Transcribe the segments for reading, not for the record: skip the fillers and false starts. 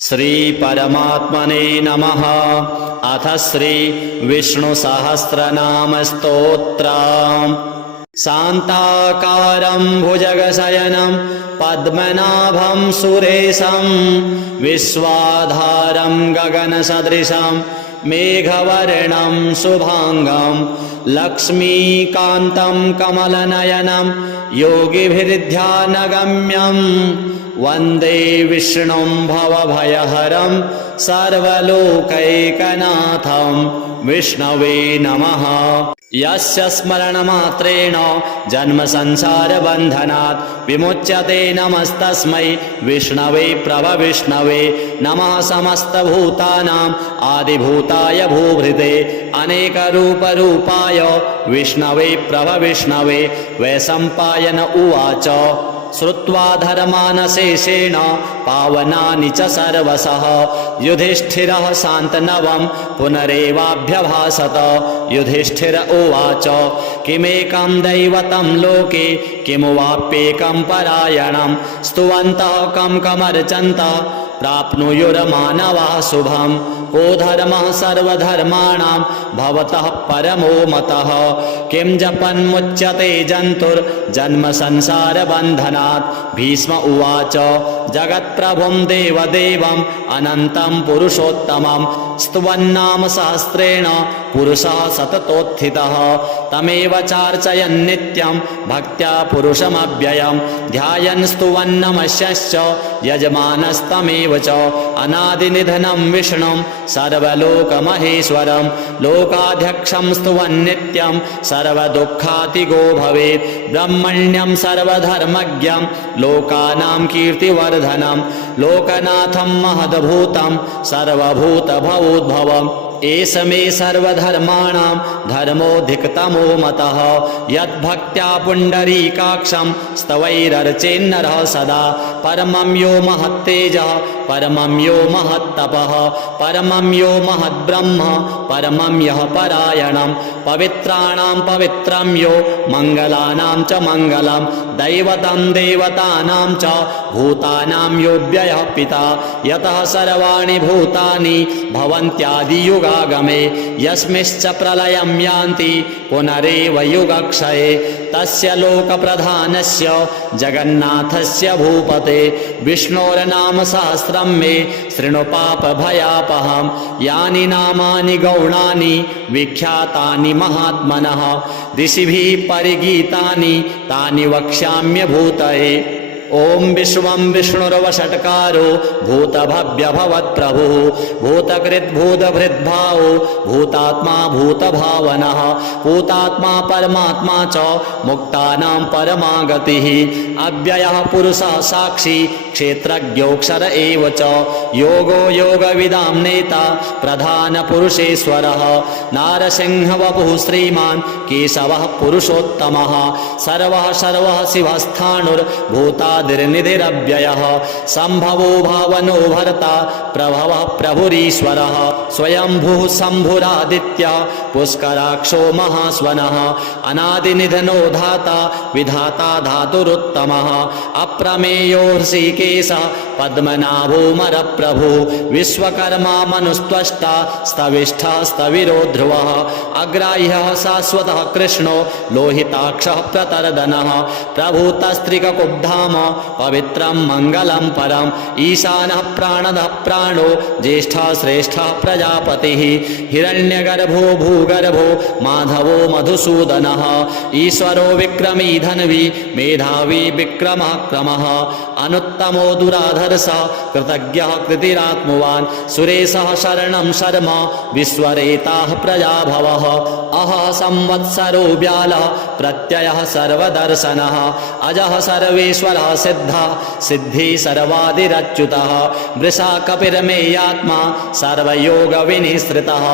श्री परमात्मने नमः। अथ श्री विष्णु सहस्रनाम स्तोत्रम्। शान्ताकारं भुजगशयनं पद्मनाभं सुरेशं विश्वाधारं गगनसदृशं मेघवर्णं शुभांगं लक्ष्मीकान्तं कमलनयनं योगिभिर्ध्यानगम्यं वन्दे विष्णुं भवभयहरं सर्वलोकैकनाथं विष्णवे नमः। यस्य स्मरणमात्रेण जन्मसंसारबन्धनात् विमुच्यते नमस्तस्मै विष्णवे प्रभविष्णवे नमः। समस्तभूतानाम् आदिभूताय भूभृते अनेकरूपरूपाय विष्णवे प्रभविष्णवे। वैशम्पायन उवाच श्रुत्वा धर्मानशेषेण पावनानि च सर्वशः युधिष्ठिरः शान्तनवं पुनरेवाभ्यभाषत। युधिष्ठिर उवाच किमेकं दैवतं लोके किमु वाप्येकं परायणं स्तुवन्तः कं कमर्चन्तः प्राप्नुयुर्मानवः शुभम्। को धर्मः सर्वधर्माणां भवतः परमो मतः किं जपन्मुच्यते जन्तुर्जन्म संसारबन्धनात्। भीष्म उवाच जगत्प्रभुं देवदेवम् अनन्तं पुरुषोत्तमं स्तुवन्नाम सहस्रेण पुरुषः सततोत्थितः। तमेव चार्चयन् नित्यं भक्त्या पुरुषमव्ययं ध्यायन् स्तुवन्नमस्यश्च यजमानस्तमेव च। अनादिनिधनं विष्णुं सर्वलोकमहेश्वरं लोकाध्यक्षं स्तुवन् नित्यं सर्वदुःखातिगो भवेत्। ब्रह्मण्यं सर्वधर्मज्ञं लोकानां कीर्तिवर्धनं लोकनाथं महद्भूतं सर्वभूतभवोद्भवम्। एष मे सर्वधर्माणां धर्मोऽधिकतमो मतः यद्भक्त्या पुण्डरीकाक्षं स्तवैरर्चेन्नरः सदा। परमं यो महत्तेजः परमं यो महत्तपः परमं यो महद्ब्रह्म परमं यः परायणं पवित्राणां पवित्रं यो मङ्गलानां च मङ्गलं दैवतं देवतानां च भूतानां यो व्ययः पिता। यतः सर्वाणि भूतानि भवन्त्यादियुगागमे यस्मिश्च प्रलयं यान्ति पुनरेव युगक्षये। तस्य लोकप्रधानस्य जगन्नाथस्य भूपते विष्णोर्नाम सहस्रं मे शृणु पापभयापहं। यानि नामानि गौणानि विख्यातानि महात्मनः ऋषिभिः परिगीतानि तानि वक्ष्याम्यभूतये। ओम विश्वं विष्णुर्वषट्कारो भूतभव्यभवत्प्रभुः भूतकृद्भूतभृद्भावो भूतात्मा भूतभावनः भूतात्मा परमात्मा च मुक्तानां परमागतिः। अव्ययः पुरुषः साक्षी क्षेत्रज्ञोऽक्षर एव च योगो योगविदां नेता प्रधानपुरुषेश्वरः नारसिंहवपुः श्रीमान् केशवः पुरुषोत्तमः सर्वः सर्वः शिवस्थाणुर्भूतादिर्निधिरव्ययः सम्भवो भावनो भर्ता प्रभवः प्रभुरीश्वरः स्वयंभुः शम्भुरादित्यः पुष्कराक्षो महास्वनः अनादिनिधनो धाता विधाता धातुरुत्तमः अप्रमेयो ऋषिकेशः पद्मनाभोऽमरप्रभुः विश्वकर्मा मनुस्त्वष्टा स्तविष्ठः स्तविरो ध्रुवः अग्राह्यः शाश्वतः कृष्णो लोहिताक्षः प्रतर्दनः प्रभूतस्त्रिककुब्धाम पवित्रं मङ्गलं परम् ईशानः प्राणदः प्राणो ज्येष्ठः श्रेष्ठः प्रजापतिः हिरण्यगर्भो भूगर्भो माधवो मधुसूदनः ईश्वरो विक्रमी धन्वी मेधावी विक्रमः क्रमः अनुत्तमो दुराधर्षः कृतज्ञः कृतिरात्मवान् सुरेशः शरणं शर्म विश्वरेताः प्रजाभवः अहः संवत्सरो व्यालः प्रत्ययः सर्वदर्शनः अजः सर्वेश्वरः सिद्धः सिद्धि सर्वादिरच्युतः वृषा कपिर्मेयात्मा सर्वयोगविनिसृतः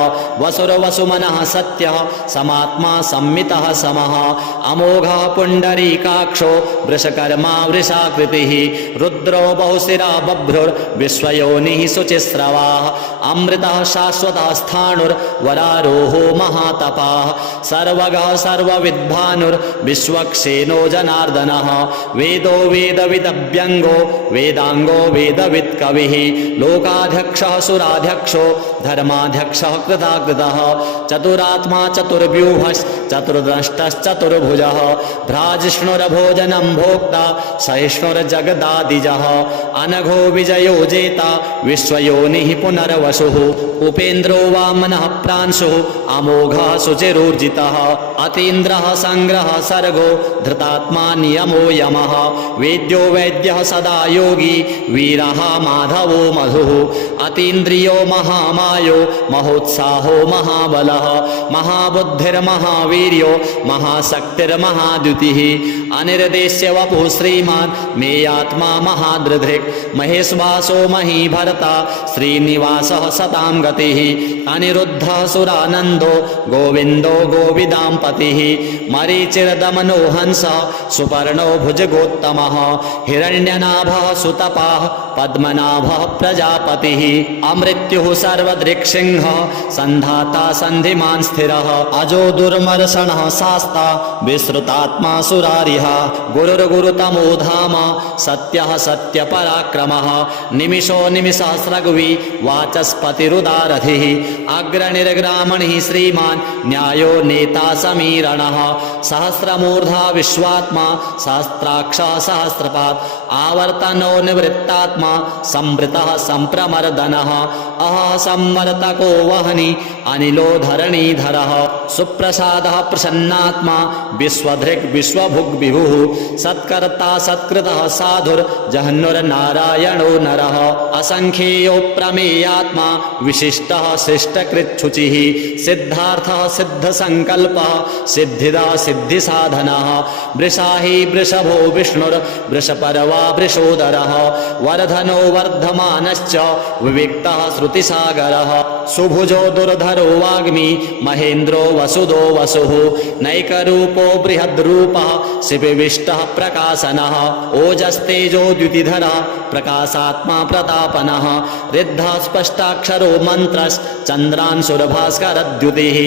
वसुर्वसुमनः सत्यः समात्मा संमितः समः अमोघः पुण्डरीकाक्षो वृषकर्मा वृषाकृतिः रुद्रो बहुशिरा बभ्रुर्विश्वयोनिः शुचिस्रवाः अमृतः शाश्वतः स्थाणुर्वरारोहो महातपाः सर्वगः सर्वविद्भानुर्विश्वक्सेनो जनार्दनः वेदो वेदविदभ्यङ्गो वेदाङ्गो वेदवित् कविः लोकाध्यक्षः सुराध्यक्षो धर्माध्यक्षः कृताकृतः चतुरात्मा चतुर्व्यूहश्चतुर्द्रष्टश्चतुर्भुजः भ्राजिष्णुरभोजनं भोक्ता सहिष्णुर्जगदादिजः अनघो विजयो जेता विश्वयोनिः पुनर्वसुः उपेन्द्रो वामनः प्रांशुः अमोघः शुचिरूर्जितः अतीन्द्रः संग्रह सर्गो धृतात्मा नियमो यमः वेद्यो वैद्यः सदा योगी वीरः माधवो मधुः अतीन्द्रियो महामायो महोत्साहो महाबलः महाबुद्धिर्महावीर्यो महाशक्तिर्महाद्युतिः अनिर्देश्य वपुः श्रीमान् मेयात्मा महादृधृक् महेश्वासो महीभर्ता श्रीनिवासः सतां गतिः अनिरुद्धः सुरानन्दो गोविन्दो गोविदाम्पतिः मरीचिर्दमनो हंसः सुपर्णो भुजगोत्तमः हिरण्यनाभः सुतपाः पद्मनाभः प्रजापतिः अमृत्युः सर्वदृक्सिंहः सन्धाता सन्धिमान् स्थिरः अजो दुर्मर्षणः शास्ता विश्रुतात्मा सुरारिः गुरुर्गुरुतमो धाम सत्यः सत्यपराक्रमः निमिषो निमिषसहस्रगुवि वाचस्पतिरुदारथिः अग्रणिर्ग्रामणिः श्रीमान् न्यायो नेता समीरणः सहस्रमूर्धा विश्वात्मा सहस्राक्षः सहस्रपात् आवर्तनो निवृत्तात्मा संवृतः संप्रमर्दनः अहः संवर्तको वह्नि अनिलो धरणीधरः सुप्रसादः प्रसन्नात्मा विश्वधृक् विश्वभुग् विभुः सत्कर्ता सत्कृतः साधुर्जह्नुर्नारायणो नरः असंख्येयो प्रमेयात्मा विशिष्टः शिष्टकृच्छुचिः सिद्धार्थः सिद्धसङ्कल्पः सिद्धिदा सिद्धिसाधनः वृषाहि वृषभो विष्णुर्वृषपर्वा वृषोदरः वर्धनो वर्धमानश्च विविक्तः श्रुतिसागरः सुभुजो दुर्धरो वाग्मी महेन्द्रो वसुदो वसुः नैकरूपो बृहद्रूपः शिविविष्टः प्रकाशनः ओजस्तेजो द्युतिधरः प्रकाशात्मा प्रतापनः रिद्धः स्पष्टाक्षरो मन्त्रश्चन्द्रांशुर्भास्करद्युतिः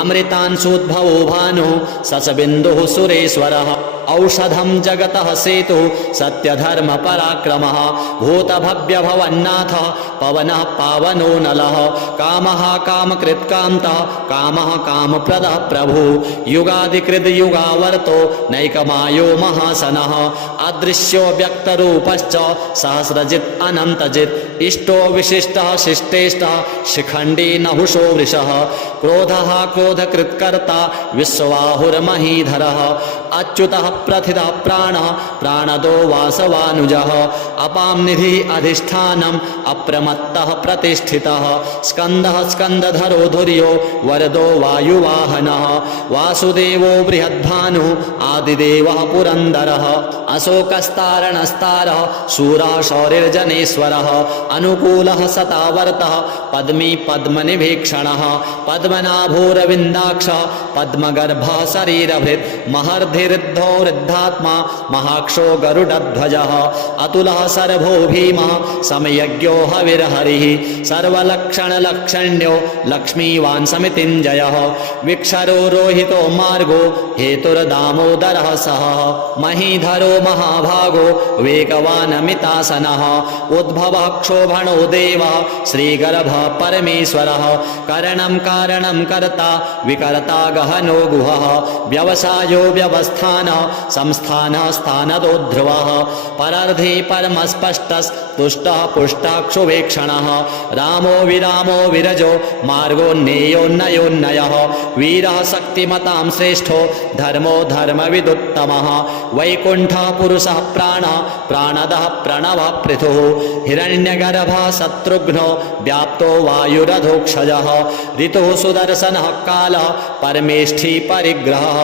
अमृतांशोद्भवो भानुः ससबिन्दुः सुरेश्वरः औषधं जगतः सेतुः सत्यधर्मपराक्रमः भूतभव्यभवन्नाथः पवनः पावनो नलः कामः कामकृत्कान्तः कामः कामप्रदः प्रभुः युगादिकृद्युगावर्तो नैकमायो महासनः अदृश्यो व्यक्तरूपश्च सहस्रजित् अनन्तजित् इष्टो विशिष्टः शिष्टेष्टः शिखण्डी नहुषो वृषः क्रोधः क्रोधकृत्कर्ता विश्वबाहुर्महीधरः अच्युतः प्रथितः प्राणः प्राणदो वासवानुजः अपां निधिः अधिष्ठानम् अप्रमत्तः प्रतिष्ठितः स्कन्दः स्कन्दधरो धुर्यो वरदो वायुवाहनः वासुदेवो बृहद्भानुः आदिदेवः पुरन्दरः अशोकस्तारणस्तारः शूरः शौरिर्जनेश्वरः अनुकूलः सतावर्तः पद्मी पद्मनिभीक्षणः पद्मनाभोरविन्दाक्षः पद्मगर्भः शरीरभृत् महर्धिरुद्धो वृद्धात्मा महाक्षो गरुडध्वजः अतुलः सर्वो भीमः समयज्ञो हविर्हरिः सर्वलक्षणलक्षण्यो लक्ष्मीवान् समितिञ्जयः विक्षरो रोहितो मार्गो हेतुर्दामोदरः सः महीधरो महाभागो वेगवानमितासनः उद्भवः क्षोभणो देवः श्रीगर्भः परमेश्वरः करणं कारणं कर्ता विकर्ता गहनो गुहः व्यवसायो व्यवस्थानः संस्थानः स्थानदो ध्रुवः परर्धि परमस्पष्टस्तुष्टः पुष्टाक्षुवेक्षणः रामो विरामो विरजो मार्गोन्नेयोन्नयोन्नयः वीरः शक्तिमतां श्रेष्ठो धर्मो धर्मविदुत्तमः वैकुण्ठः पुरुषः प्राणः प्राणदः प्रणवः पृथुः हिरण्यगर्भः शत्रुघ्नो व्याप्तो वायुरधोक्षजः ऋतुः सुदर्शनः कालः परमेष्ठी परिग्रहः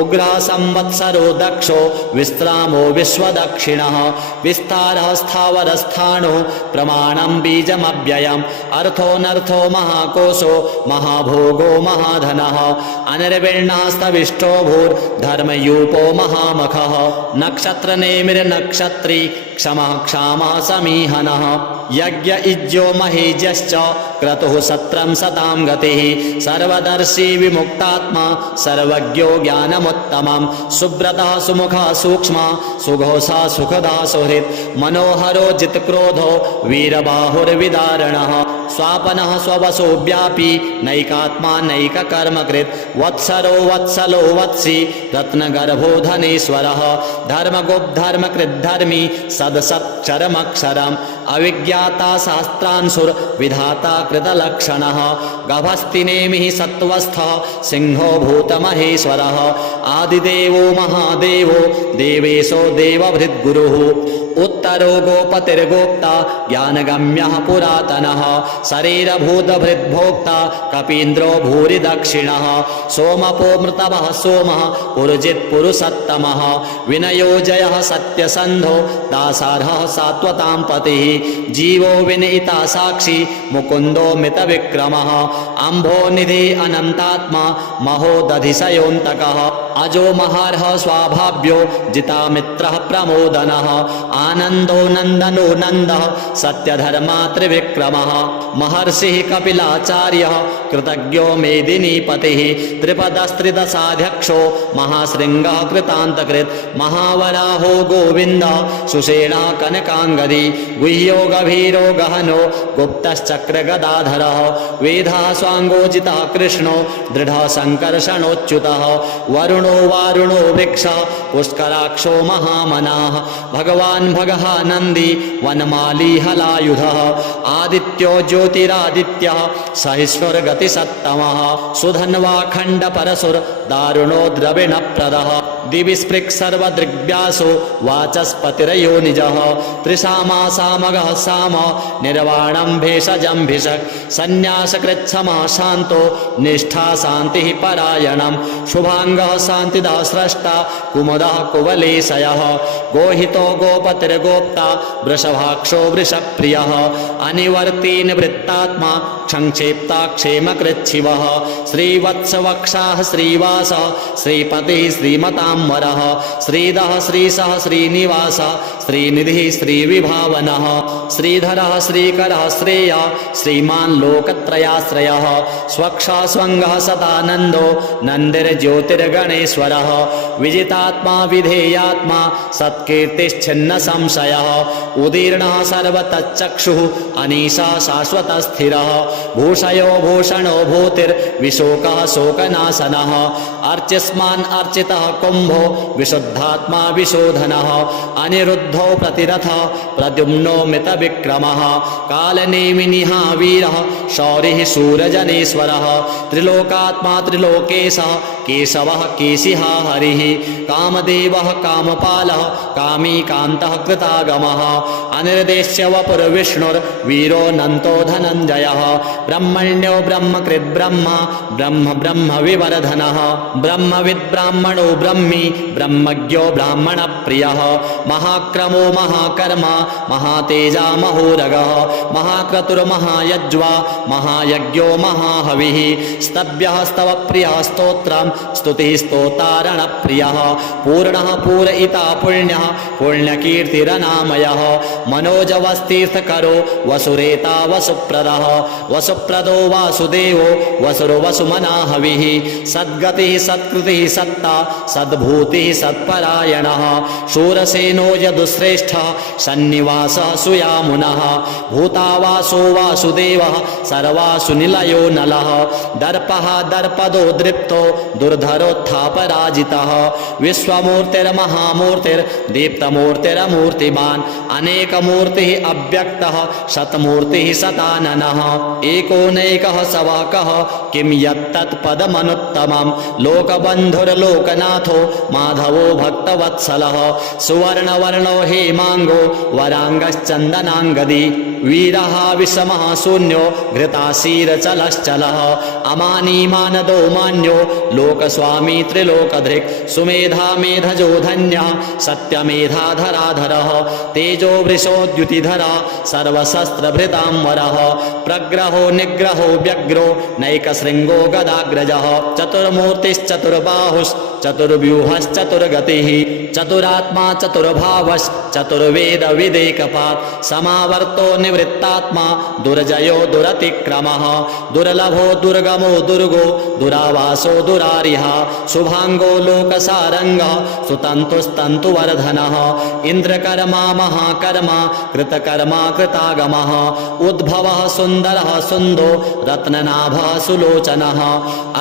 उग्रः संवत्सरो दक्षो विश्रामो विश्वदक्षिणः विस्तारः स्थावरस्थाणुः प्रमाणं बीजमव्ययम् अर्थोऽनर्थो महाकोशो महाभोगो महाधनः अनिर्विण्णः स्तविष्टो भूर्धर्मयूपो महामखः नक्षत्रनेमिर्नक्षत्री क्षमः क्षामः समीहनः यज्ञ इज्यो महेज्यश्च क्रतुः सत्रं सतां गतिः सर्वदर्शी विमुक्तात्मा सर्वज्ञो ज्ञानमुत्तमं सुब्रतः सुमुखः सूक्ष्मः सुघोषः सुखदः सुहृत् मनोहरो जितक्रोधो वीरबाहुर्विदारणः स्वापनः स्ववसो व्यापी नैकात्मा नैककर्मकृत् वत्सरो वत्सलो वत्सी रत्नगर्भो धनेश्वरः धर्मगुप्धर्मकृद्धर्मी सदसत्क्षरमक्षरम् अविज्ञाता शास्त्रांशुर विधाता कृतलक्षणः गभस्तिनेमिः सत्त्वस्थः सिंहो भूतमहेश्वरः आदिदेवो महादेवो देवेशो देवभृद्गुरुः उत्तरो गोपतिर्गोप्ता ज्ञानगम्यः पुरातनः शरीरभूतभृद्भोक्ता कपीन्द्रो भूरि दक्षिणः सोमपो मृतवः सोमः पुरुजित्पुरुषत्तमः विनयोजयः सत्यसन्धो दासार्हः सात्वतां पतिः जीवो विनीता साक्षी मुकुन्दो मितविक्रमः अम्भोनिधि अनन्तात्मा महोदधिशयोऽन्तकः अजो महार्ह स्वाभाव्यो जितामित्रः प्रमोदनः आनन्दो नन्दनो नन्दः सत्यधर्मा त्रिविक्रमः महर्षिः कपिलाचार्यः कृतज्ञो मेदिनीपतिः त्रिपदस्त्रिदशाध्यक्षो महाशृङ्गः कृतान्तकृत् महावराहो गोविन्दः सुषेणः कनकाङ्गदी गुह्यो गभीरो गहनो गुप्तश्चक्रगदाधरः वेदः स्वाङ्गोजितः कृष्णो दृढः सङ्कर्षणोच्युतः वरुणो वारुणो वृक्षः पुष्कराक्षो महामनाः भगवान् भगः नन्दी वनमाली हलायुधः आदित्यो ज्योतिरादित्यः सहिष्णुर्गतिसत्तमः सुधन्वाखण्डपरशुर दारुणो द्रविणप्रदः दिवि स्पृक् सर्वदृग्व्यासो वाचस्पतिरयो निजः त्रिसामासामगः साम निर्वाणं भेषजं भिषक् सन्न्यासकृच्छमः शान्तो निष्ठा शान्तिः परायणं शुभाङ्गः शान्तिदः स्रष्टा कुमुदः कुवलेशयः गोहितो गोपतिर्गोप्ता वृषभाक्षो वृषप्रियः अनिवर्ती निवृत्तात्मा संक्षेप्ता क्षेमकृच्छिवः श्रीवत्सवक्षाः श्रीवासः श्रीपतिः श्रीमताम्बरः श्रीदः श्रीशः श्रीनिवासः श्रीनिधिः श्रीविभावनः श्रीधरः श्रीकरः श्रेयः श्रीमान् लोकत्रयाश्रयः स्वक्षा स्वङ्गः सदानन्दो नन्दिर्ज्योतिर्गणेश्वरः विजितात्मा विधेयात्मा सत्कीर्तिश्छिन्न संशयः उदीर्णः सर्वतच्चक्षुः अनीशा शाश्वतस्थिरः भूषयो भूषणो भूतिर्विशोकः शोकनाशनः अर्चिस्मान् अर्चितः कुम्भो विशुद्धात्मा विशोधनः अनिरुद्धो प्रतिरथः प्रद्युम्नो मितविक्रमः कालनेमिनिः वीरः शौरिः शूरजनेश्वरः त्रिलोकात्मा त्रिलोकेशः केशवः केशिः हरिः कामदेवः कामपालः कामी कान्तः कृतागमः अनिर्देश्य वपुर्विष्णुर्वीरो नन्तो धनञ्जयः ब्रह्मण्यो ब्रह्मकृद्ब्रह्म ब्रह्म ब्रह्म विवर्धनः ब्रह्मविद्ब्राह्मणो ब्रह्मी ब्रह्मज्ञो ब्राह्मणप्रियः महाक्रमो महाकर्मा महातेजा महोरगः महाक्रतुर्महायज्वा महायज्ञो महाहविः स्तभ्यः स्तवप्रियः स्तोत्रं स्तुतिः स्तोतारणप्रियः पूर्णः पूरयिता पुण्यः पुण्यकीर्तिरनामयः मनोजवस्तीर्थकरो वसुरेता वसुप्रदः वसुप्रदो वासुदेवो वसुरो वसुमनाहविः सद्गतिः सत्कृतिः सत्ता सद्भूतिः सत्परायणः शूरसेनो यदुश्रेष्ठः सन्निवासः सुयामुनः भूतावासो वासुदेवः सर्वासु निलयो नलः दर्पः दर्पदो दृप्तो दुर्धरोत्थापराजितः विश्वमूर्तिर्महामूर्तिर्दीप्तमूर्तिरमूर्तिमान् अनेकमूर्तिः अव्यक्तः शतमूर्तिः शताननः एकोनैकः सवाकः किं यत्तत्पदमनुत्तमं लोकबन्धुर्लोकनाथो माधवो भक्तवत्सलः सुवर्णवर्णो हेमाङ्गो वराङ्गश्चन्दनाङ्गदी वीरः विषमः शून्यो घृताशीरचलश्चलः अमानी मानदो मान्यो लोकस्वामी त्रिलोकधृक् सुमेधा मेधजो धन्यः सत्यमेधाधराधरः तेजो वृषोद्युतिधरः सर्वशस्त्रभृताम्बरः प्रग्रहो निग्रहो व्यग्रो नैकशृङ्गो गदाग्रजः चतुर्मूर्तिश्चतुर्बाहुश्चतुर्व्यूहश्चतुर्गतिः चतुरात्मा चतुर्भावश्च चतुर्वेद विदेकपात् समावर्तो निवृत्तात्मा दुर्जयो दुरतिक्रमः दुर्लभो दुर्गमो दुर्गो दुरावासो दुरारिः शुभांगो लोकसारंगः सुतन्तुस्तन्तुवर्धनः इंद्रकर्मा महाकर्मा कृतकर्मा कृतागमः उद्भवः सुन्दरः सुन्दो रत्ननाभः सुलोचनः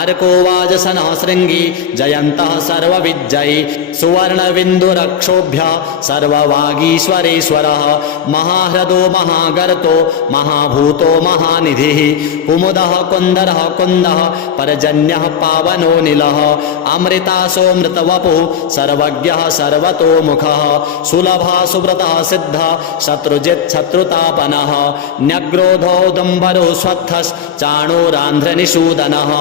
अर्को वाजसनः शृंगी जयन्तः सर्वविजयी सुवर्णबिन्दुरक्षोभ्य सर्ववागीश्वरेश्वरः महाह्रदो महागर्तो महाभूतो महानिधिः कुमुदः कुन्दरः कुन्दः पर्जन्यः पावनो नीलः अमृतासोऽमृतवपुः सर्वज्ञः सर्वतोमुखः सुलभः सुव्रतः सिद्धः शत्रुजित् शत्रुतापनः न्यग्रोधोदम्बरो स्वत्थश्चाणूरान्ध्रनिषूदनः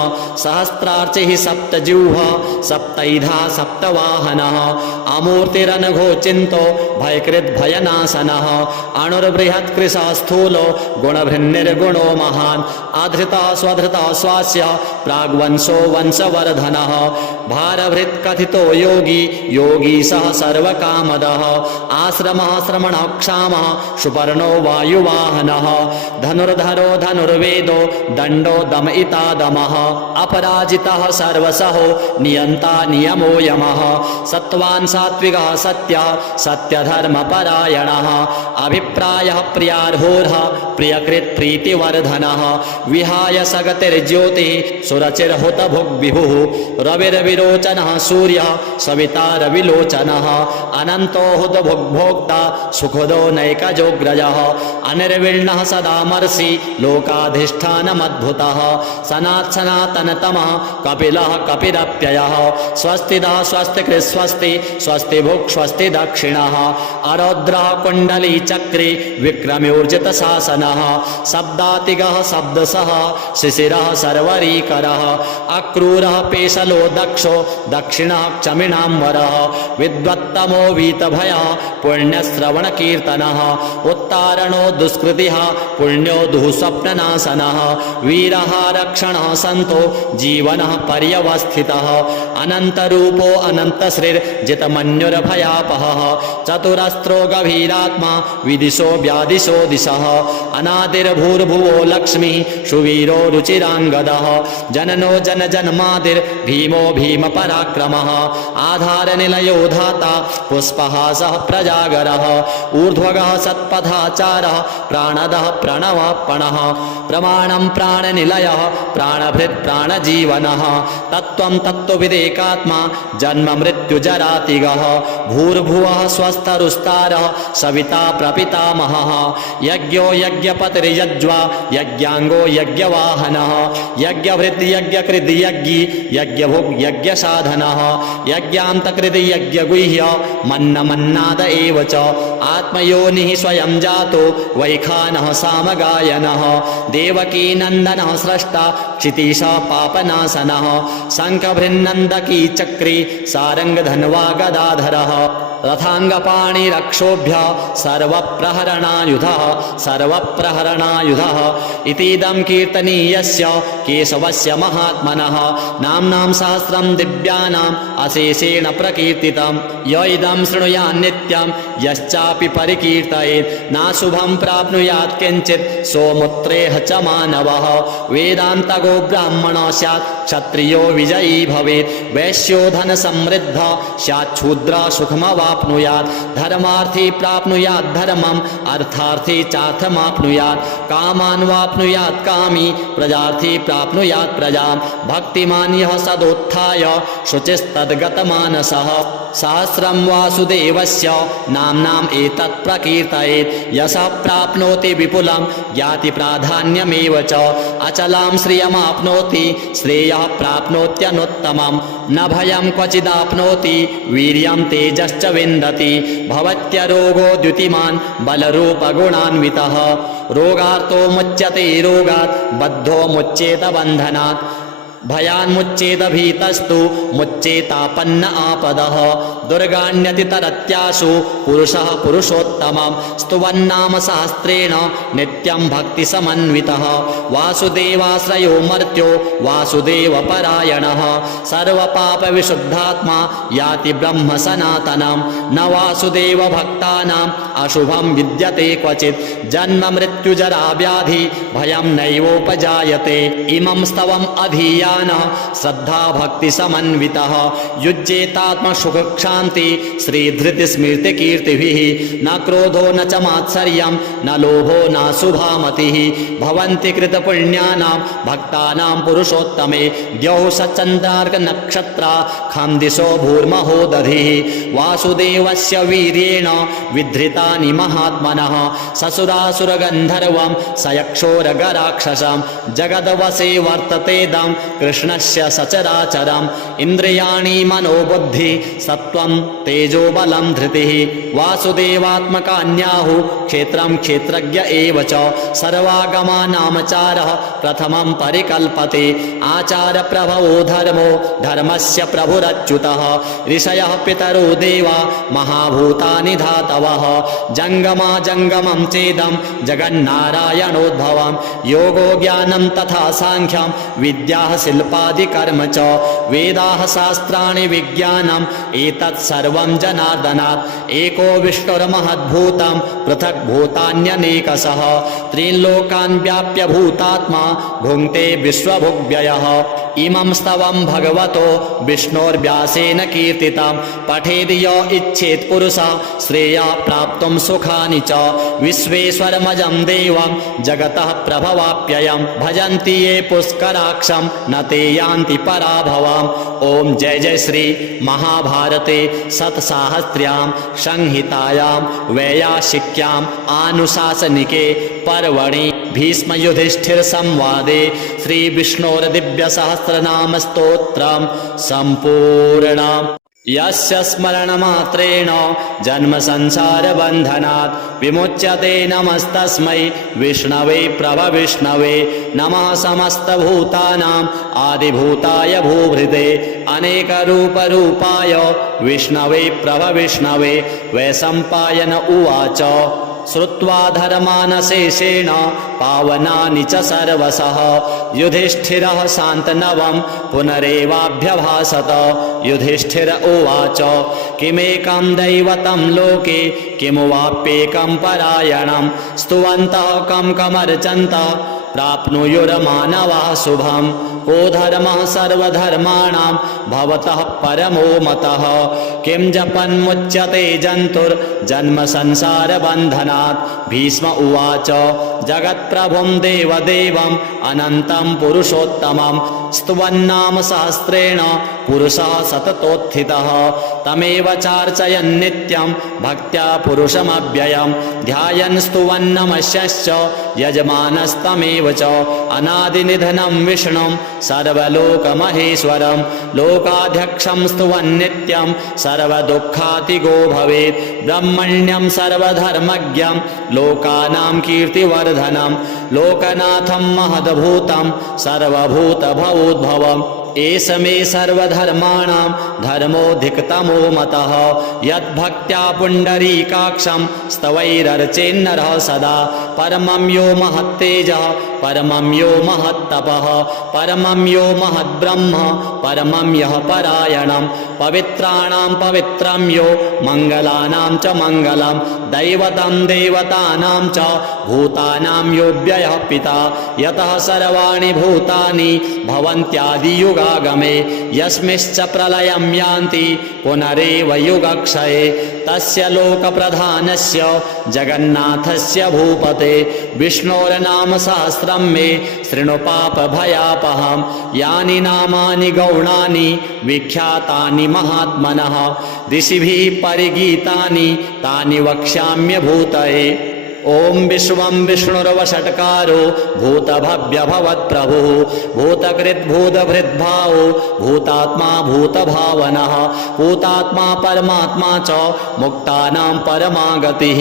सहस्रार्चिः सप्तजिह्वः सप्तैधा सप्तवाहनः अमूर्तिरनघोचिन्तो भयकृद्भयनाशनः अणुर्बृहत्कृशः स्थूलो गुणभृन्निर्गुणो महान् आधृतः स्वधृतः स्वास्य प्राग्वंशो वंशवर्धनः भारभृत्कथितो योगी योगी सः सर्वकामदः आश्रमः श्रमणः क्षामः सुपर्णो वायुवाहनः धनुर्धरो धनुर्वेदो दण्डो दमयिता दमः अपराजितः सर्वसहो नियन्ता नियमो यमः सत्त्वान् सात्विकः सत्यः सत्यधर्मपरायणः अभिप्रायः प्रियार्होर्ह प्रियकृत् प्रीतिवर्धनः विहाय सगतिर्ज्योतिः सुरचिर्हुतभुग्विभुः रविर्विरोचनः सूर्यः सविता रविलोचनः अनन्तो हुतभुग्भोक्ता सुखदो नैकजोग्रजः अनिर्विण्णः सदामर्षि लोकाधिष्ठानमद्भुतः सनात् सनातनतमः कपिलः कपिरप्ययः स्वस्तिदः स्वस्तिकृत् स्वस्ति स्वस्ति भुक् स्वस्ति दक्षिणः अरौद्रः कुण्डली चक्री विक्रम्योर्जितशासनः शब्दातिगः शब्दसः शिशिरः सर्वरीकरः अक्रूरः पेशलो दक्षो दक्षिणः क्षमिणाम्बरः विद्वत्तमो वीतभयः पुण्यश्रवणकीर्तनः उत्तारणो दुष्कृतिः पुण्यो दुःस्वप्ननाशनः वीरः रक्षणः सन्तो जीवनः पर्यवस्थितः अनन्तरूपो अनन्तश्रीर्जितमन्युर्भयापहः चतुरस्त्रो गभीरात्मा विदिशो व्यादिशो दिशः अनादिर्भूर्भुवो लक्ष्मीः सुवीरो रुचिराङ्गदः जननो जनजन्मादिर्भीमो भीमपराक्रमः आधारनिलयो धाता पुष्पहासः प्रजागरः ऊर्ध्वगः सत्पथाचारः प्राणदः प्रणवपणः प्रमाणं प्राणनिलयः प्राणभृत् प्राणजीवनः तत्त्वं तत्त्वविदेकात्मा जन्म मृत्युजरातिगः भूर्भुवः स्वस्थरुस्तारः सविता प्रपितामहः यज्ञो यज्ञपतिर्यज्वा यज्ञाङ्गो यज्ञवाहनः यज्ञभृत् यज्ञकृत् यज्ञी यज्ञभुग् यज्ञसाधनः यज्ञान्तकृत् यज्ञगुह्य मन्नमन्नाद एव च आत्मयोनिः स्वयं जातो वैखानः सामगायनः देवकीनन्दनः स्रष्टा क्षितीशः पापनाशनः शङ्खभृन्नन्दकी चक्री सारङ्गधन्वा गदाधरः रथाङ्गपाणिरक्षोभ्य सर्वप्रहरणायुधः सर्वप्रहरणायुधः इतीदं कीर्तनीयस्य केशवस्य महात्मनः नाम्नां सहस्रं दिव्यानाम् अशेषेण प्रकीर्तितं य इदं शृणुयान् नित्यं यश्चापि परिकीर्तयेत् नाशुभं प्राप्नुयात् किञ्चित् सोमुत्रेह च मानवः वेदान्तगो ब्राह्मणो स्यात् क्षत्रियो विजयी भवेत् वैश्यो धनसमृद्धः स्यात् शूद्रः सुखमवाप्नुयात् धर्मार्थी प्राप्नुयात् धर्मम् अर्थार्थी चार्थमाप्नुयात् कामान् वाप्नुयात् कामी प्रजार्थी प्राप्नुयात् प्रजां भक्तिमान् यः सदोत्थाय शुचिस्तद्गतमानसः सहस्रं वासुदेवस्य नाम्नाम् एतत् प्रकीर्तयेत् यशः प्राप्नोति विपुलं ज्ञाति प्राधान्यमेव च अचलां श्रियमाप्नोति श्रेयः प्राप्नोत्यनुत्तमं न भयं क्वचिदाप्नोति वीर्यं तेजश्च विन्दति भवत्यरोगो द्युतिमान् बलरूपगुणान्वितः रोगार्तो मुच्यते रोगात् बद्धो मुच्येत बन्धनात् भयान्मुच्येत भीतस्तु मुच्येतापन्न आपदः दुर्गाण्यतितरत्यासु पुरुषः पुरुषोत्तमं स्तुवन्नाम सहस्रेण नित्यं भक्तिसमन्वितः वासुदेवाश्रयो मर्त्यो वासुदेवपरायणः सर्वपापविशुद्धात्मा याति ब्रह्म सनातनं न वासुदेव भक्तानाम् अशुभं विद्यते क्वचित् जन्म मृत्युजरा व्याधि भयं नैवोपजायते इमं स्तवम् अधीयानः श्रद्धा भक्ति समन्वितः युज्येतात्मसुखक्षान्ति श्रीधृतिस्मृतिकीर्तिभिः न क्रोधो न च मात्सर्यं न लोभो न शुभामतिः भवन्ति कृतपुण्यानां भक्तानां पुरुषोत्तमे द्यौः सचन्द्रार्कनक्षत्रा खं दिशो भूर्महो दधिः वासुदेवस्य वीर्येण विधृतानि महात्मनः ससुरासुरगन्धर्वं सयक्षोरगराक्षसं जगद्वशे वर्ततेदं कृष्णस्य सचराचरम् इन्द्रियाणि मनोबुद्धि सत्त्वं तेजोबलं धृतिः वासुदेवात्मकान्याहुः क्षेत्रं क्षेत्रज्ञ एव च सर्वागमानामचारः प्रथमं परिकल्पते आचारप्रभवो धर्मो धर्मस्य प्रभुरच्युतः ऋषयः पितरो देवा महाभूतानि धातवः जङ्गमा जङ्गमं चेदं जगन्नारायणोद्भवं योगो ज्ञानं तथा साङ्ख्यं विद्याः शिल्पादिकर्म च वेदाः शास्त्राणि विज्ञानम् एतत् सर्वं जनार्दनात् एको विष्णुर्महद्भूतं पृथक् भूतान्यनेकशः त्रीन् लोकान् व्याप्य भूतात्मा भुङ्क्ते विश्वभुग्व्ययः इमं स्तवं भगवतो विष्णोर्व्यासेन कीर्तितं पठेद् य इच्छेत् पुरुषः श्रेयः प्राप्तुं सुखानि च विश्वेश्वरमजं देवं जगतः प्रभवाप्ययं भजन्ति ये पुष्कराक्षं न ते यान्ति पराभवम् ओम जय जय श्री महाभारते शतसाहस्र्यां संहितायां वैयासिक्याम् आनुशासनिके पर्वणि भीष्मयुधिष्ठिर संवादे श्री विष्णोर्दिव्य सहस्रनाम स्तोत्रं संपूर्णम् यस्य स्मरणमात्रेण जन्म संसार बन्धनात् विमुच्यते नमस्तस्मै विष्णवे प्रभविष्णवे नमः समस्तभूतानाम् आदिभूताय भूभृते अनेकरूपरूपाय विष्णवे प्रभविष्णवे वैशम्पायन उवाच श्रुत्वा धर्मानशेषेण पावनानि च सर्वशः युधिष्ठिरः शान्तनवं पुनरेवाभ्यभाषत युधिष्ठिर उवाच किमेकं दैवतं लोके किमुवाप्येकं परायणं स्तुवन्तः कं कमर्चन्तः प्राप्नुयुर्मानवः शुभं को धर्मः सर्वधर्माणां भवतः परमो मतः किं जपन्मुच्यते जन्तुर्जन्म संसारबन्धनात् भीष्म उवाच जगत्प्रभुं देवदेवम् अनन्तं पुरुषोत्तमं स्तुवन्नाम सहस्रेण पुरुषः सततोत्थितः तमेव चार्चयन् नित्यं भक्त्या पुरुषमव्ययं ध्यायन् स्तुवन्नमस्यश्च यजमानस्तमेव च अनादिनिधनं विष्णुं सर्वलोकमहेश्वरं लोकाध्यक्षं स्तुवन्नित्यं सर्वदुःखातिगो भवेत् ब्रह्मण्यं सर्वधर्मज्ञं लोकानां कीर्तिवर्धनं लोकनाथं महद्भूतं सर्वभूतभवोद्भवम् एष मे सर्वधर्माणां धर्मोऽधिकतमो मतः यद्भक्त्या पुण्डरीकाक्षं स्तवैरर्चेन्नरः सदा परमं यो महत्तेजः परमं यो महत्तपः परमं यो महद्ब्रह्म परमं यः परायणं पवित्राणां पवित्रं यो मङ्गलानां च मङ्गलं दैवतं देवतानां च भूतानां यो व्ययः पिता यतः सर्वाणि भूतानि भवन्त्यादियुगागमे यस्मिश्च प्रलयं यान्ति पुनरेव युगक्षये तस्य लोकप्रधानस्य जगन्नाथस्य भूपते विष्णोर्नाम सहस्रं मे शृणु पापभयापहं यानि नामानि गौणानि विख्यातानि महात्मनः ऋषिभिः परिगीतानि तानि वक्ष्याम्यभूतये ॐ विश्वं विष्णुर्वषट्कारो भूतभव्यभवत्प्रभुः भूतकृद्भूतभृद्भावो भूतात्मा भूतभावनः भूतात्मा परमात्मा च मुक्तानां परमा गतिः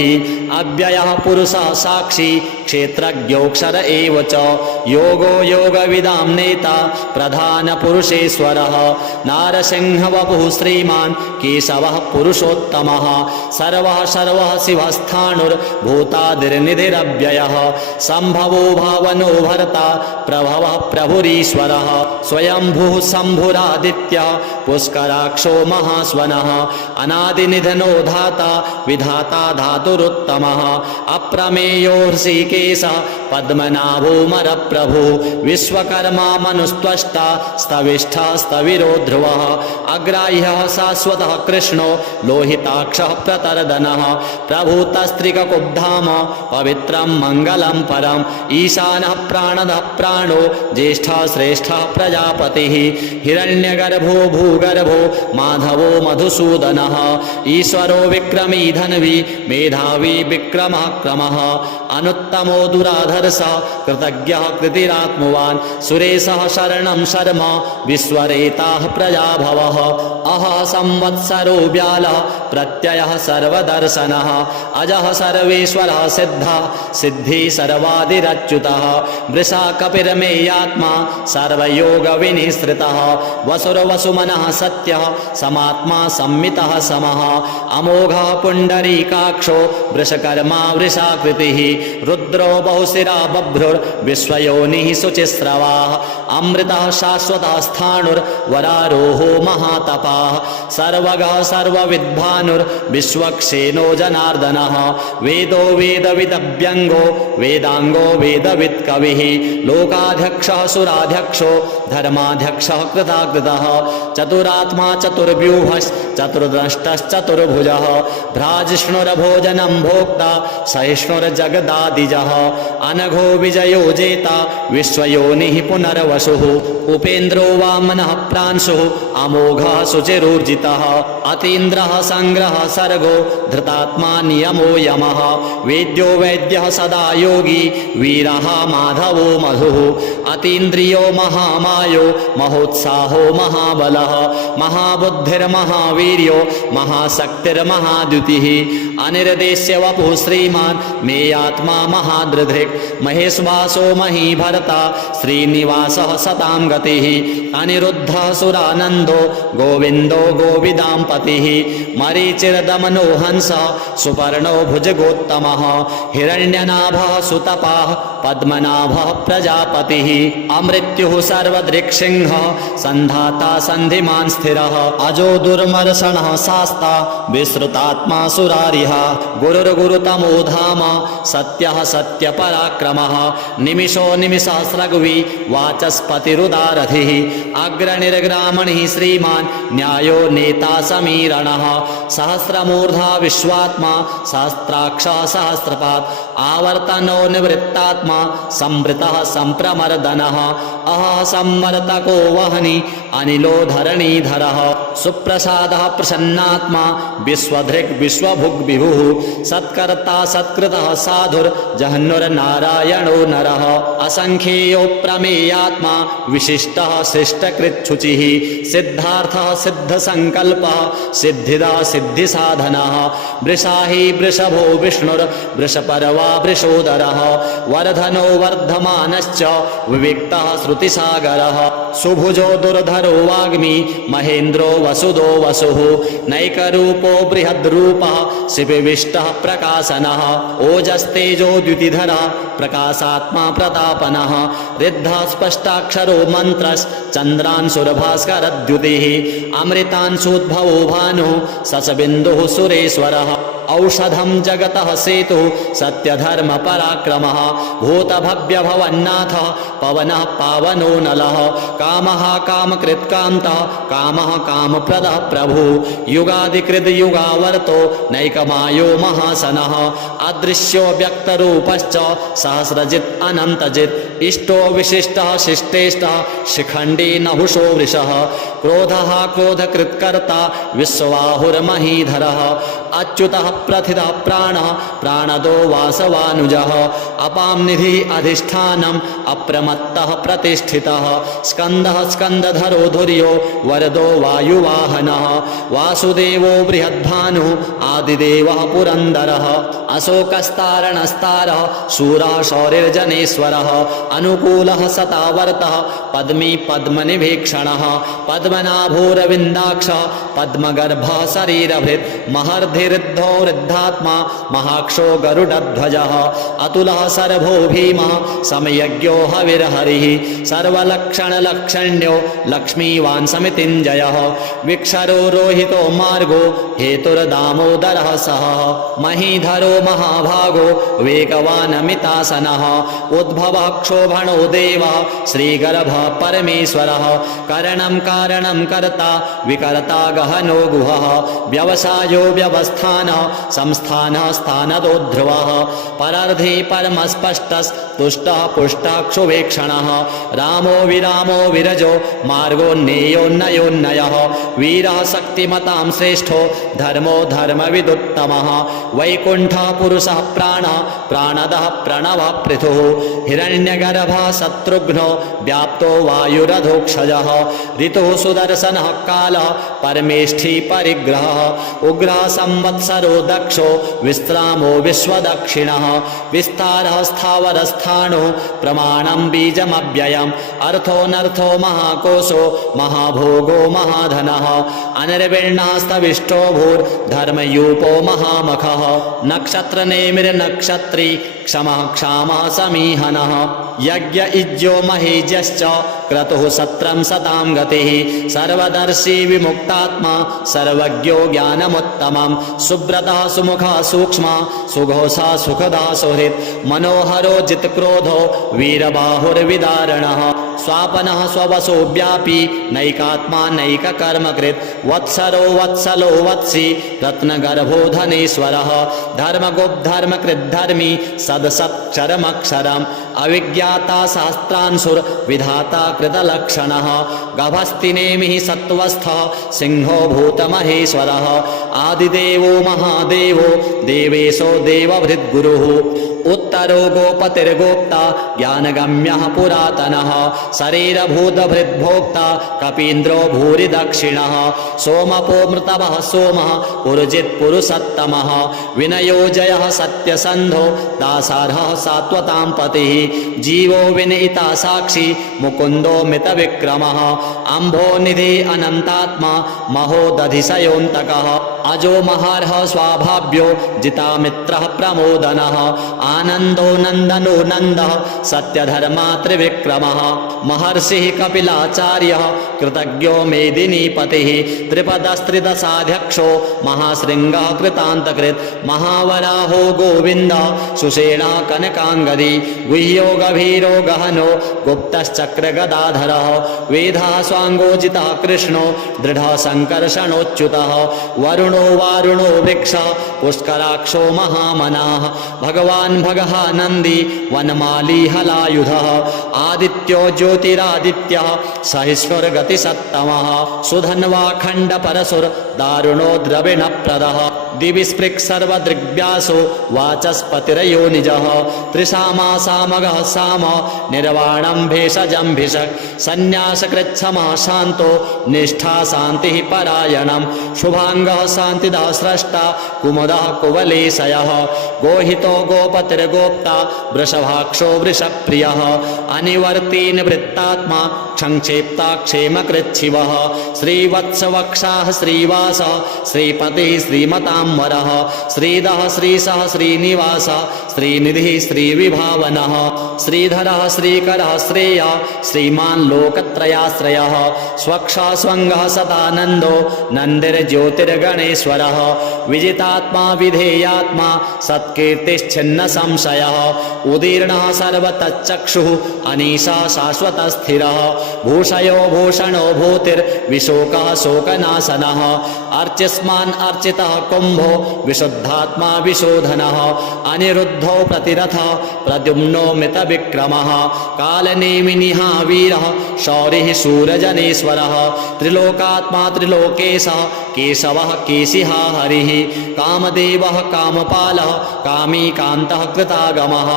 अव्ययः पुरुषः साक्षी क्षेत्रज्ञोऽक्षर एव च योगो योगविदां नेता प्रधानपुरुषेश्वरः नारसिंहवपुः श्रीमान् केशवः पुरुषोत्तमः सर्वः सर्वः शिवस्थाणुर्भूतादिर्निधिरव्ययः सम्भवो भावनो भर्ता प्रभवः प्रभुरीश्वरः स्वयंभुः शम्भुरादित्यः पुष्कराक्षो महास्वनः अनादिनिधनो धाता विधाता धातुरुत्तमः अप्रमेयो ऋषिकेशः पद्मनाभो मरप्रभु विश्वकर्मा मनुस्त्वष्टा स्तविष्ठा स्तविरो ध्रुवः अग्राह्यः शाश्वतः कृष्णो लोहिताक्षः प्रतर्दनः प्रभूतस्त्रिककुब्धाम पवित्रं मङ्गलं परम् ईशानः प्राणदः प्राणो ज्येष्ठः श्रेष्ठः प्रजापतिः हिरण्यगर्भो भूगर्भो माधवो मधुसूदनः ईश्वरो विक्रमी धन्वी मेधावी विक्रमः क्रमः अनुत्तमो दुराधर्षः कृतज्ञः कृतिरात्मवान् सुरेशः शरणं शर्म विश्वरेताः प्रजाभवः अहः संवत्सरो व्यालः प्रत्ययः सर्वदर्शनः अजः सर्वेश्वरः सिद्धः सिद्धि सर्वादिरच्युतः वृषा कपिर्मेयात्मा सर्वयोगविनिःसृतः वसुर्वसुमनः सत्यः समात्मा संमितः समः अमोघः पुण्डरीकाक्षो वृषकर्मा वृषाकृतिः रुद्रो बहुशिरा बभ्रुर्विश्वयोनिः शुचिस्रवाः अमृतः शाश्वतः स्थाणुर्वरारोहो महातपाः सर्वगः सर्वविद्भानुर्विश्वक्सेनो जनार्दनः वेदो वेदविदव्यङ्गो वेदाङ्गो वेदवित्कविः लोकाध्यक्षः सुराध्यक्षो धर्माध्यक्षः कृताकृतः चतुरात्मा चतुर्व्यूहश्चतुर्द्रष्टश्चतुर्भुजः भ्राजिष्णुरभोजनं भोक्ता सहिष्णुर्जगदादिजः अनघो विजयो जेता विश्वयोनिः पुनर्वसुः उपेन्द्रो वामनः प्रांशुः अमोघः शुचिरूर्जितः अतीन्द्रः सङ्ग्रहः सर्गो धृतात्मा नियमो यमः वेद्यो वैद्यः सदा योगी वीरः माधवो मधुः अतीन्द्रियो महामायो महोत्साहो महाबलः महाबुद्धिर्महावीर्यो महाशक्तिर्महाद्युतिः अनिर्देश्य वपुः श्रीमान् मेयात्मा महादृधृक् महेश्वासो महीभर्ता श्रीनिवासः सतां गतिः अनिरुद्धः सुरानन्दो गोविन्दो गोविदां पतिः मरीचिर्दमनो हंसः सुपर्णो भुजगोत्तमः हिरण्यनाभः सुतपाः पद्मनाभः प्रजापतिः अमृत्युः सर्वदृक्सिंहः सन्धाता सन्धिमान् स्थिरः अजो दुर्मर्षणः शास्ता विश्रुतात्मा सुरारिः गुरुर्गुरुतमो धाम सत्यः सत्यपराक्रमः निमिषो निमिषसहस्रगुवि वाचस्पतिरुदारथिः अग्रणिर्ग्रामणिः श्रीमान् न्यायो नेता समीरणः सहस्रमूर्धा विश्वात्मा सहस्राक्षः सहस्रपात् आवर्तनो निवृत्तात्मा संवृतः संप्रमर्दनः अहः संवर्तको वह्नि अनिलो धरणीधरः सुप्रसादः प्रसन्नात्मा विश्वधृक् विश्वभुग् विभुः सत्कर्ता सत्कृतः साधुर्जहन्नुर्नारायणो नरः असंख्येयो प्रमेयात्मा विशिष्टः शिष्टकृच्छुचिः सिद्धार्थः सिद्धसङ्कल्पः सिद्धिदा सिद्धिसाधनः वृषाहि वृषभो विष्णुर्वृषपर्वा वृषोदरः वर्धनो वर्धमानश्च विविक्तः श्रुतिसागरः सुभुजो दुर्धरो वाग्मी महेन्द्रो वसुदो वसुः नैकरूपो बृहद्रूपः शिपिविष्टः प्रकाशनः ओजस्तेजो द्युतिधरः प्रकाशात्मा प्रतापनः रिद्धः स्पष्टाक्षरो मन्त्रश्चन्द्रांशुर्भास्करद्युतिः अमृतांशोद्भवो भानुः ससबिन्दुः सुरेश्वरः औषधं जगतः सेतुः सत्यधर्मपराक्रमः भूतभव्यभवन्नाथः पवनः पावनो नलः कामः कामकृत्कान्तः कामः कामप्रदः प्रभुः युगादिकृद्युगावर्तो नैकमायो महासनः अदृश्यो व्यक्तरूपश्च सहस्रजित् अनन्तजित् इष्टो विशिष्टः शिष्टेष्टः शिखण्डी नहुषो वृषः क्रोधः क्रोधकृत्कर्ता विश्वबाहुर्महीधरः अच्युतः प्रथितः प्राणः प्राणदो वासवानुजः अपां निधिः अधिष्ठानम् अप्रमत्तः प्रतिष्ठितः स्कन्दः स्कन्दधरो धुर्यो वरदो वायुवाहनः वासुदेवो बृहद्भानुः आदिदेवः पुरन्दरः अशोकस्तारणस्तारः शूरः शौरिर्जनेश्वरः अनुकूलः सतावर्तः पद्मी पद्मनिभीक्षणः पद्मनाभोरविन्दाक्षः पद्मगर्भः शरीरभृत् महर्धिरुद्धो वृद्धात्मा महाक्षो गरुडध्वजः अतुलः सर्वो भीमः समयज्ञो हविर्हरिः सर्वलक्षणलक्षण्यो लक्ष्मीवान् समितिञ्जयः विक्षरो रोहितो मार्गो हेतुर्दामोदरः सः महीधरो महाभागो वेगवानमितासनः उद्भवः क्षोभणो देवः श्रीगर्भः परमेश्वरः करणं कारणं कर्ता विकर्ता गहनो गुहः व्यवसायो व्यवस्थानः संस्थानः स्थानदो ध्रुवः परर्धि परमस्पष्टस्तुष्टः पुष्टः क्षुवेक्षणः रामो विरामो विरजो मार्गोन्नेयोन्नयोन्नयः वीरः शक्तिमतां श्रेष्ठो धर्मो धर्मविदुत्तमः वैकुण्ठः पुरुषः प्राणः प्राणदः प्रणवः पृथुः हिरण्यगर्भः शत्रुघ्नो व्याप्तो वायुरधोक्षजः ऋतुः सुदर्शनः कालः परमेष्ठी परिग्रहः उग्रः संवत्सरो दक्षो विश्रामो विश्वदक्षिणः विस्तारः स्थावरस्थाणो प्रमाणं बीजमव्ययम् अर्थोऽनर्थो महाकोशो महाभोगो महाधनः अनिर्विण्णास्तविष्टो भूर्धर्मयूपो महामखः नक्षत्रनेमिर्नक्षत्री क्षमः क्षामः समीहनः यज्ञ इज्यो महीज्यश्च क्रतुः सत्रं सतां गतिः सर्वदर्शी विमुक्तात्मा सर्वज्ञो ज्ञानमुत्तमं सुब्रतः सुमुखः सूक्ष्मः सुघोषः सुखदा सुहृत् मनोहरो जितक्रोधो वीरबाहुर्विदारणः स्वापनः स्ववसो व्यापी नैकात्मा नैककर्मकृत् वत्सरो वत्सलो वत्सी रत्नगर्भो धनेश्वरः धर्मगुप्धर्मकृद्धर्मी सदसत्क्षरमक्षरम् अविज्ञाता शास्त्रांशुर्विधाता कृतलक्षणः गभस्तिनेमिः सत्त्वस्थः सिंहो भूतमहेश्वरः आदिदेवो महादेवो देवेशो देवभृद्गुरुः उत्तरो गोपतिर्गोप्ता ज्ञानगम्यः पुरातनः शरीरभूतभृद्भोक्ता कपीन्द्रो भूरि दक्षिणः सोमपो मृतवः सोमः पुरुजित्पुरुषत्तमः विनयोजयः सत्यसन्धो दासार्हः सात्वतां पतिः जीवो विनयिता साक्षी मुकुन्दो मितविक्रमः अम्भोनिधि अनन्तात्मा महोदधिशयोऽन्तकः अजो महार्ह स्वाभाव्यो जितामित्रः प्रमोदनः आनन्दो नन्दनो नन्दः सत्यधर्मा त्रिविक्रमः महर्षिः कपिलाचार्यः कृतज्ञो मेदिनीपतिः त्रिपदस्त्रिदशाध्यक्षो महाशृङ्गः कृतान्तकृत् महावराहो गोविन्दः सुषेणः कनकाङ्गदी गुह्यो गभीरो गहनो गुप्तश्चक्रगदाधरः वेदः स्वाङ्गोजितः कृष्णो दृढः सङ्कर्षणोच्युतः वरुणो वारुणो वृक्षः पुष्कराक्षो महामनाः भगवान् भगः नन्दी वनमाली हलायुधः आदित्यो ज्योतिरादित्यः सहिष्णुर्गतिसत्तमः सुधन्वाखण्डपरशुर्दारुणो द्रविणप्रदः दिवि स्पृक् सर्वदृग्व्यासो वाचस्पतिरयो निजः त्रिसामासामगः साम निर्वाणं भेषजं भिषक् सन्न्यासकृच्छमः शान्तो निष्ठा शान्तिः परायणं शुभाङ्गः शान्तिदः स्रष्टा कुमुदः कुवलेशयः गोहितो गोपतिर्गोप्ता वृषभाक्षो वृषप्रियः अनिवर्ती निवृत्तात्मा संक्षेप्ता क्षेमकृच्छिवः श्रीवत्सवक्षाः श्रीवासः श्रीपतिः श्रीमताम्बरः श्रीदः श्रीशः श्रीनिवासः श्रीनिधिः श्रीविभावनः श्रीधरः श्रीकरः श्रेयः श्रीमान् लोकत्रयाश्रयः स्वक्षः स्वङ्गः सदानन्दो नन्दिर्ज्योतिर्गणेश्वरः विजितात्मा विधेयात्मा सत्कीर्तिश्छिन्न संशयः उदीर्णः सर्वतच्चक्षुः अनीशः शाश्वतस्थिरः भूषयो भूषणो भूतिर्विशोकः शोकनाशनः अर्चिस्मान् अर्चितः कुम्भो विशुद्धात्मा विशोधनः अनिरुद्धो प्रतिरथः प्रद्युम्नो मितविक्रमः कालनेमिनिः वीरः शौरिः शूरजनेश्वरः त्रिलोकात्मा त्रिलोकेशः केशवः केशिहा हरिः कामदेवः कामपालः कामी कान्तः कृतागमः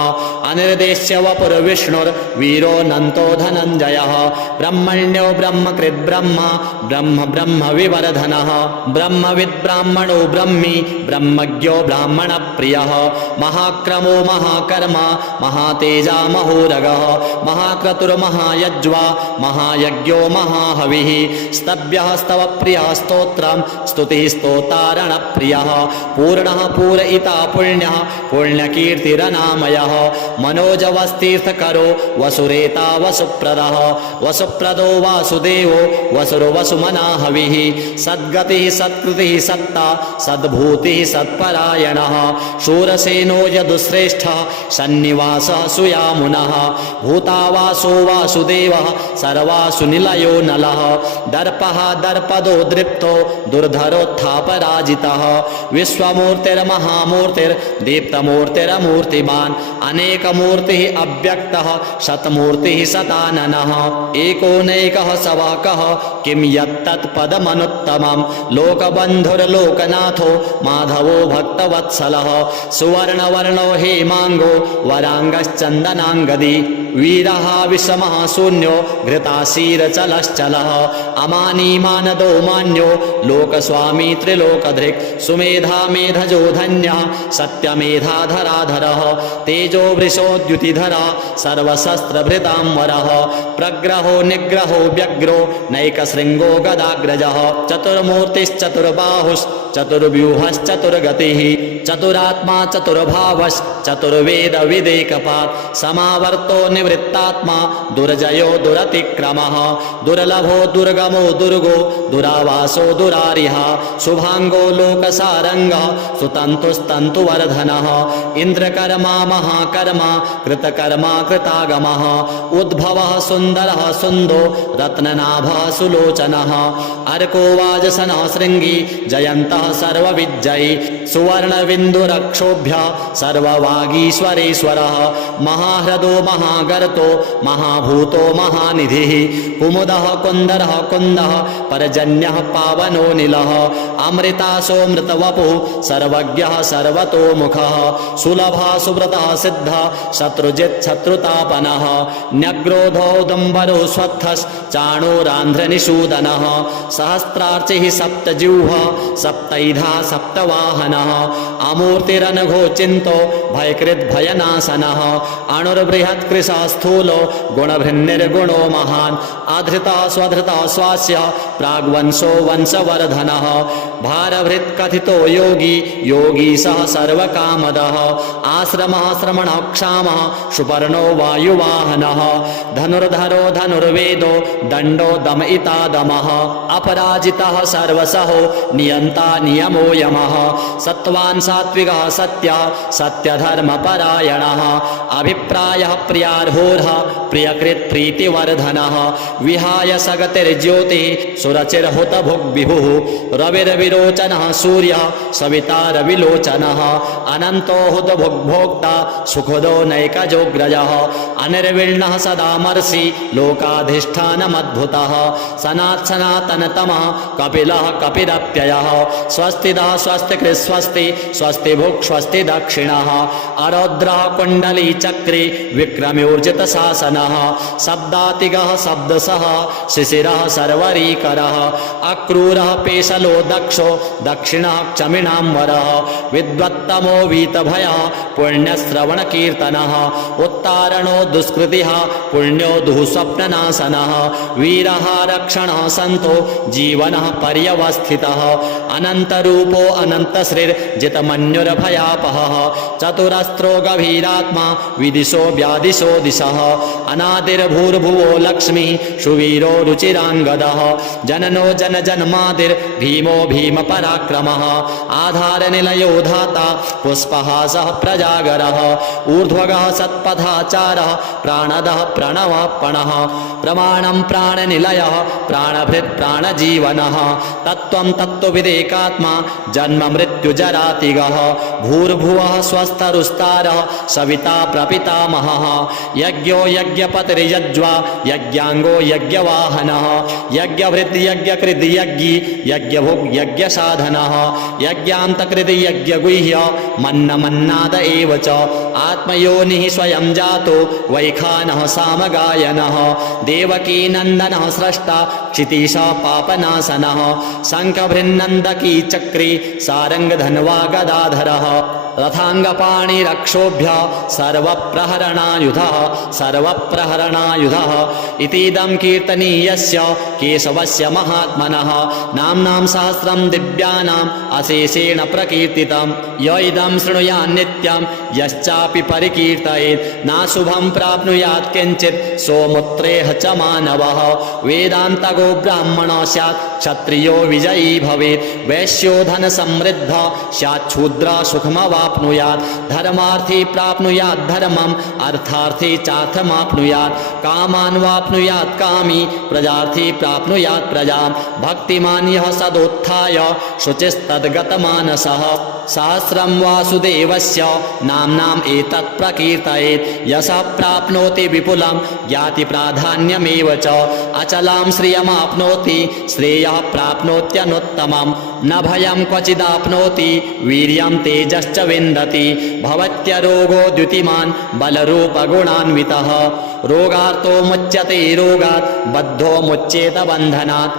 अनिर्देश्य वपुर्विष्णुर्वीरो नन्तो धनञ्जयः ब्रह्मण्यो ब्रह्मकृद् ब्रह्म ब्रह्म ब्रह्म विवर्धनः ब्रह्मविद् ब्राह्मणो ब्रह्मी ब्रह्मज्ञो ब्राह्मणप्रियः महाक्रमो महाकर्मा महातेजा महोरगः महाक्रतुर्महायज्वा महायज्ञो महाहविः स्तभ्यः स्तवप्रियः स्तोत्रं स्तुतिः स्तोतारणप्रियः पूर्णः पूरयिता पुण्यः पुण्यकीर्तिरनामयः मनोजवस्तीर्थकरो वसुरेता वसुप्रदः वसुप्रदो वासुदेवो वसुर्वसुमना हविः सद्गतिः सत्कृतिः सत्ता सद्भूतिः सत्परायणः शूरसेनो यदुश्रेष्ठः सन्निवासः सुयामुनः भूतावासो वासुदेवः सर्वासु निलयो नलः दर्पः दर्पदो दृप्तो दुर्धरोत्थापराजितः विश्वमूर्तिर्महामूर्तिर्दीप्तमूर्तिरमूर्तिमान् अनेकमूर्तिः अव्यक्तः शतमूर्तिः शताननः एकोनैकः सवाकः किं यत्तत्पदमनुत्तमं लोकबन्धुर्लोकनाथो माधवो भक्तवत्सलः सुवर्णवर्णो हेमाङ्गो वराङ्गश्चन्दनाङ्गदी वीरः विषमः शून्यो घृताशीरचलश्चलः अमानी मानदो मान्यो लोकस्वामी त्रिलोकधृक् सुमेधा मेधजो धन्यः सत्यमेधाधराधरः तेजो वृषोद्युतिधरः सर्वशस्त्रभृताम्बरः प्रग्रहो निग्रहो व्यग्रो नैकशृङ्गो गदाग्रजः चतुर्मूर्तिश्चतुर्बाहुश्चतुर्व्यूहश्चतुर्गतिः चतुरात्मा चतुर्भावश्चतुर्वेदविदेकपात् समावर्तो निवृत्तात्मा दुर्जयो दुरतिक्रमः दुर्लभो दुर्गमो दुर्गो दुरावासो दुरारिः शुभाङ्गो लोकसारङ्गः सुतन्तुस्तन्तुवर्धनः इन्द्रकर्मा महाकर्मा कृतकर्मा कृतागमः उद्भवः सुन्दरः सुन्दो रत्ननाभः सुलोचनः अर्को वाजसनः शृङ्गी जयन्तः सर्वविजयी सुवर्णबिन्दुरक्षोभ्यः सर्ववागीश्वरेश्वरः महाह्रदो महागर्तो महाभूतो महानिधिः कुमुदः कुन्दरः कुन्दः परजन्यः पावनो निलः अमृतासोऽमृतवपुः सर्वज्ञः सर्वतोमुखः सुलभः सुव्रतः सिद्धः शत्रुजित् शत्रुतापनः न्यग्रोधोदम्बरो स्वत्थश्चाणूरान्ध्रनिषूदनः सहस्रार्चिः सप्तजिह्वः सप्तैधा सप्तवाहनः अमूर्तिरनघोचिन्तो भयकृद्भयनाशनः अणुर्बृहत्कृशः स्थूलो गुणभृन्निर्गुणो महान् आधृतः स्वधृतः स्वास्य प्राग्वंशो वंशवर्धनः भारभृत्कथितो योगी योगी सः सर्वकामदः आश्रमः श्रमणः क्षामः सुपर्णो वायुवाहनः धनुर्धरो धनुर्वेदो दण्डो दमयिता दमः अपराजितः सर्वसहो नियन्ता नियमो यमः सत्त्वान् सात्विकः सत्यः सत्यधर्मपरायणः अभिप्रायः प्रियार्होर्ह प्रियकृत् प्रीतिवर्धनः विहाय सगतिर्ज्योतिः सुरचिर्हुतभुग्विभुः रविर्विरोचनः सूर्यः सविता रविलोचनः अनन्तो हुतभुग्भोक्ता सुखदो नैकजोग्रजः अनिर्विण्णः सदामर्षि लोकाधिष्ठानमद्भुतः सनातनतमः कपिलः कपिरप्ययः स्वस्तिदः स्वस्तिकृत् स्वस्ति स्वस्ति भुक् स्वस्ति दक्षिणः अरौद्रः कुण्डली चक्री विक्रम्योर्जितशासनः शब्दातिगः शब्दसः शिशिरः सर्वरीकरः अक्रूरः पेशलो दक्षो दक्षिणः क्षमिणाम्बरः विद्वत्तमो वीतभयः पुण्यश्रवणकीर्तनः उत्तारणो दुष्कृतिः पुण्यो दुःस्वप्ननाशनः वीरः रक्षणः सन्तो जीवनः पर्यवस्थितः अनन्तरूपो अनन्तश्रीर्जितमन्युर्भयापहः चतुरस्त्रो गभीरात्मा विदिशो व्यादिशो दिशः अनादिर्भूर्भुवो लक्ष्मीः सुवीरो रुचिराङ्गदः जननो जनजन्मादिर्भीमो भीमपराक्रमः आधारनिलयो धाता पुष्पहासः प्रजागरः ऊर्ध्वगः सत्पथाचारः प्राणदः प्रणवपणः प्रमाणं प्राणनिलयः प्राणभृत् प्राणजीवनः तत्त्वं तत्त्वविदेकात्मा जन्म मृत्युजरातिगः भूर्भुवः स्वस्तरुस्तारः सविता प्रपितामहः यज्ञो यज्ञपतिर्यज्वा यज्ञाङ्गो यज्ञवाहनः यज्ञभृत् यज्ञकृत् यज्ञी यज्ञभुग् यज्ञसाधनः यज्ञान्तकृत् यज्ञगुह्य मन्नमन्नाद एव च आत्मयोनिः स्वयं जातो वैखानः सामगायनः देवकीनन्दनः स्रष्टा क्षितीशः पापनाशनः शङ्खभृन्नन्दकी चक्री सारङ्गधन्वा गदाधरः रथाङ्गपाणिरक्षोभ्य सर्वप्रहरणायुधः इतीदं कीर्तनीयस्य केशवस्य महात्मनः नाम्नां सहस्रं दिव्यानाम् अशेषेण प्रकीर्तितं य इदं शृणुयान् नित्यं यश्चापि परिकीर्तयेत् नाशुभं प्राप्नुयात् किञ्चित् सोमुत्रेह च मानवः वेदान्तगो ब्राह्मणो स्यात् क्षत्रियो विजयी भवेत् वैश्यो धनसमृद्धः स्यात् शूद्रः सुखमवाप्नुयात् धर्मार्थी प्राप्नुयात् धर्मम् अर्थार्थी चार्थमाप्नुयात् कामान् वाप्नुयात् कामी प्रजार्थी प्राप्नुयात् प्रजां भक्तिमान् यः सदोत्थाय शुचिस्तद्गतमानसः सहस्रं वासुदेवस्य नाम्नाम् एतत् प्रकीर्तयेत् यशः प्राप्नोति विपुलं ज्ञाति प्राधान्यमेव च अचलां श्रियमाप्नोति श्रेयः प्राप्नोत्यनुत्तमं न भयं क्वचिदाप्नोति वीर्यं तेजश्च विन्दति भवत्यरोगो द्युतिमान् बलरूपगुणान्वितः रोगार्तो मुच्यते रोगात् बद्धो मुच्येत बन्धनात्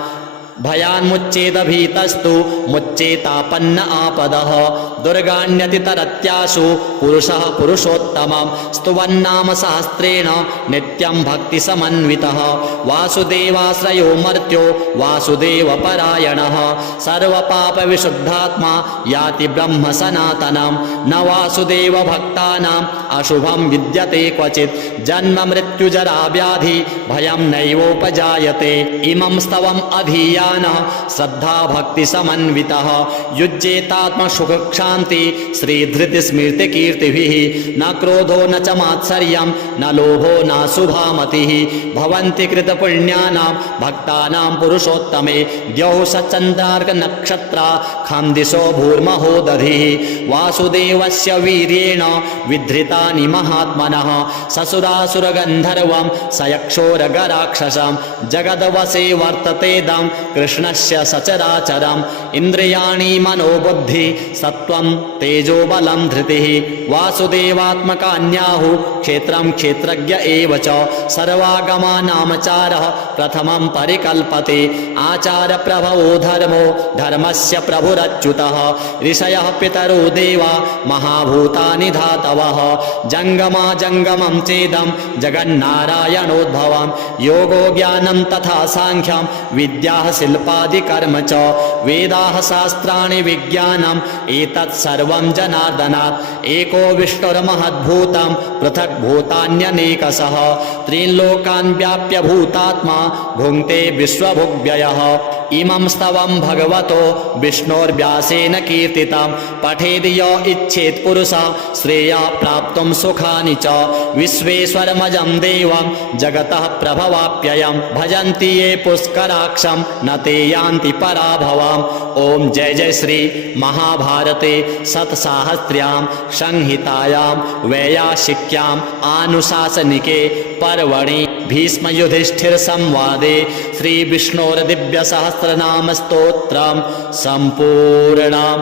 भयान्मुच्येत भीतस्तु मुच्येतापन्न आपदः दुर्गाण्यतितरत्याशु पुरुषः पुरुषोत्तमं स्तुवन्नाम सहस्रेण नित्यं भक्तिसमन्वितः वासुदेवाश्रयो मर्त्यो वासुदेवपरायणः सर्वपापविशुद्धात्मा याति ब्रह्म सनातनं न वासुदेवभक्तानाम् अशुभं विद्यते क्वचित् जन्म मृत्युजरा व्याधि भयं नैवोपजायते इमं स्तवम् अधीया श्रद्धा भक्ति समन्वितः युज्येतात्मसुखक्षान्ति श्रीधृतिस्मृतिकीर्तिभिः न क्रोधो न च मात्सर्यं न लोभो न शुभामतिः भवन्ति कृतपुण्यानां भक्तानां पुरुषोत्तमे द्यौः सचन्द्रार्कनक्षत्रा खं दिशो भूर्महो दधिः वासुदेवस्य वीर्येण विधृतानि महात्मनः ससुरासुरगन्धर्वं सयक्षोरगराक्षसं जगद्वशे वर्ततेदं कृष्णस्य सचराचरम् इन्द्रियाणि मनोबुद्धि सत्त्वं तेजोबलं धृतिः वासुदेवात्मकान्याहुः क्षेत्रं क्षेत्रज्ञ एव च सर्वागमानामचारः प्रथमं परिकल्पते आचारप्रभवो धर्मो धर्मस्य प्रभुरच्युतः ऋषयः पितरो देवा महाभूतानि धातवः जङ्गमा जङ्गमं चेदं जगन्नारायणोद्भवं योगो ज्ञानं तथा साङ्ख्यं विद्याः शिल्पादिकर्म च वेदाः शास्त्राणि विज्ञानम् एतत् सर्वं जनार्दनात् एको विष्णुर्महद्भूतं पृथक् भूतान्यनेकशः त्रीन् लोकान् व्याप्य भूतात्मा भुङ्क्ते विश्वभुग्व्ययः इमं स्तवं भगवतो विष्णोर्व्यासेन कीर्तितं पठेद् य इच्छेत् पुरुषः श्रेयः प्राप्तुं सुखानि च विश्वेश्वरमजं देवं जगतः प्रभवाप्ययं भजन्ति ये पुष्कराक्षं न ते यान्ति पराभवम् ओम जय जय श्री महाभारते शतसाहस्र्यां संहितायां वैयासिक्याम् आनुशासनिके पर्वणि भीष्मयुधिष्ठिर संवादे श्री विष्णोर्दिव्य सहस्रनाम स्तोत्रं संपूर्णम्।